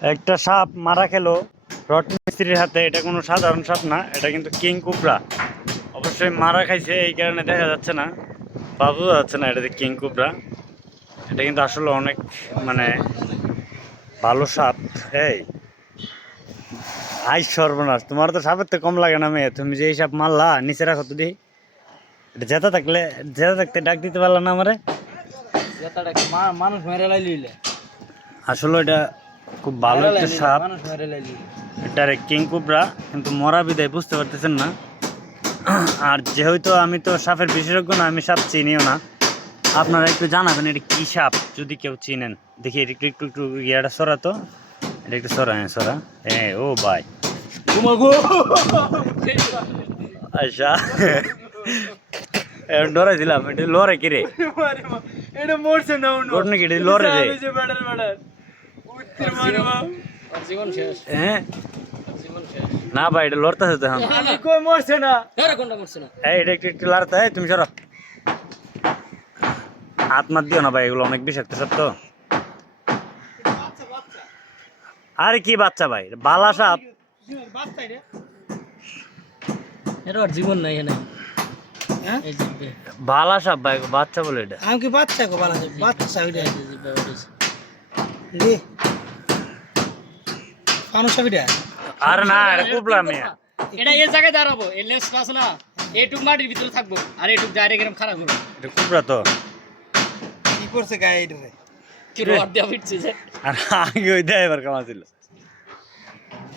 একটা সাপ মারা খেলো রড মিস্ত্রির হাতে। এটা কোনো সাধারণ সাপ না, এটা কিন্তু কিং কোবরা। অবশ্যই মারা খাইছে, এই কারণে দেখা যাচ্ছে না বা বোঝা যাচ্ছে না এটা যে কিং কোবরা। এটা কিন্তু আসলে অনেক মানে ভালো সাপ। এই আই সর্বনাশ, তোমার তো সাপের তো কম লাগে না মেয়ে, তুমি যে এই সাপ মারলা নিচে রাখো তো দিই। এটা জেতা থাকতে ডাক দিতে পারলা না আমারে। মানুষ মেরে লাইলে আসলে এটা খুব ভালো একটা সাপ, মানুষ মেরে লাইলে এটারে কিং কোবরা, কিন্তু মরা বিদায় বুঝতে পারতেছেন না। আর যেহেতু আমি তো সাপের বিশেষজ্ঞ না, আমি সাপ চিনিও না। আপনারা একটু জানাবেন এটা কি সাপ যদি কেউ চিনেন। দেখি একটু একটু একটু ইয়াটা সরা তো, এটা একটু সরা। হ্যাঁ সরা, হ্যাঁ ও ভাই আচ্ছা ডরাই দিলাম। এটা লড়ে কি রে, এটা মরছে না ওর নাকি এটা লড়ে রে। জীবন শেষ হ্যাঁ জীবন শেষ না ভাই, এটা লড়তেছে তো এখন। কই মরছে না কোনটা মরছে না এই এটা একটু একটু লড়তে, তুমি সরো। হাত মাত দিও না ভাই, এগুলো অনেক বিষাক্ত সাপ তো। আরে কি বাচ্চা ভাই, বালা সাপ। এর আর জীবন নাই এখানে হ্যাঁ এই জিবে বালা সাপ ভাই, বাচ্চা বলে এটা। আমি কি বাচ্চা গো বালা বাচ্চা ওইটা রে মানুষ ওইটা আর না এটা কুবলা মিয়া। এটা এই জায়গায় দাঁড়াবো এই লেসটা আছে না এইটুক মাটির ভিতরে থাকবো আর এইটুক ডাইরেক্ট এরকম খারাপ করবো এটা কুবরা তো। কি করছে গায়ে এটা কি রড দেওয়া পিটছে যে আর আগে ওই দেয় এবার কামা ছিল।